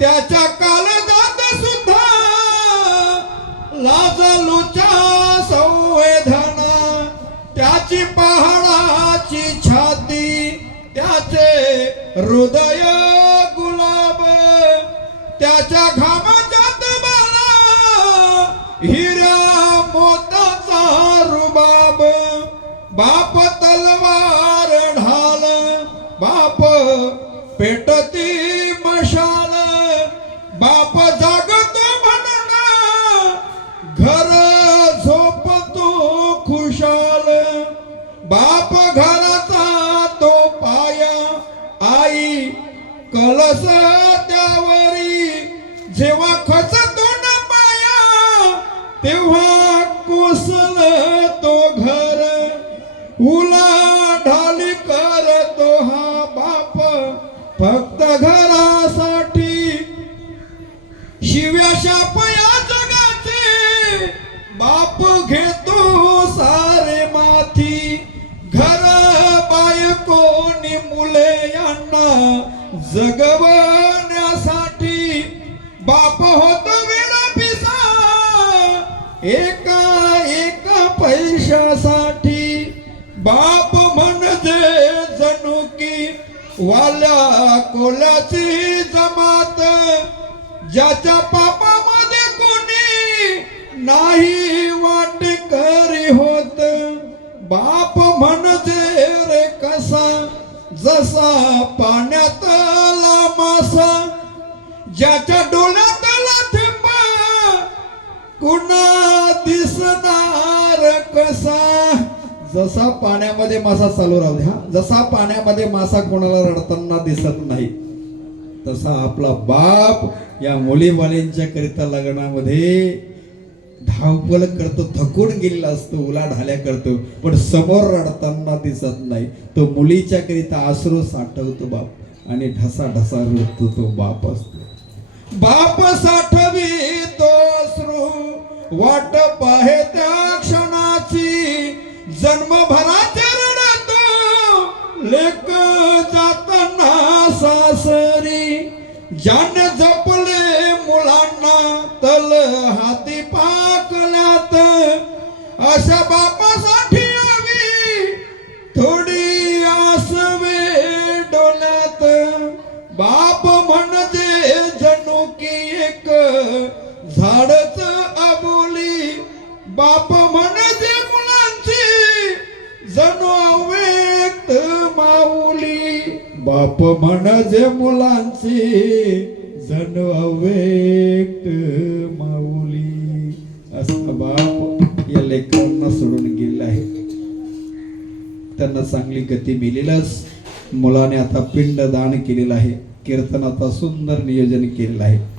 त्याच्या कालजात सुद्धा लाजलूच्या संवेदना त्याची पहाडाची छाती त्याचे हृदय गुलाब त्याच्या घामाच्या मला हिरा मोताचा रुबाब बाप बाप तो पाया आई कलस त्यावरी जेव्हा खचतो ना पाया तेव्हा कोसल तो घर. उला मुलांना जगवण्यासाठी बाप होतो वेळा पिसा. एका एका पैशासाठी बाप म्हणजे जणू की वाल्या कोल्याची जमात ज्याच्या पापामध्ये कोणी नाही वाटेकरी होत. बाप दिसणार कसा? जसा पाण्यामध्ये मासा चालू राहू दे हा. जसा पाण्यामध्ये मासा कोणाला रडताना दिसत नाही तसा आपला बाप या मुलीबालींच्या करिता लग्नामध्ये धावपळ करतो थकून गेलेला असतो उलाढाल्या करतो पण समोर रडताना दिसत नाही. तो मुलीच्या करिता आसरू साठवतो बाप आणि ढसा ढसा रडतो तो बाप असतो. बाप साठवी वाट पाहे त्या क्षणाची. जन्मभराचे रडतो लेक जाताना सासरी. ज्याने जपले मुलांना तल हाती पाकल्यात. अशा बापासाठी बाप म्हणजे मुलांची जण अव्यक्त माऊली. असं बाप या लेकरांना सोडून गेलेला आहे. त्यांना चांगली गती मिळेलच. मुलाने आता पिंड दान केलेलं आहे. कीर्तनाचा सुंदर नियोजन केलेलं आहे.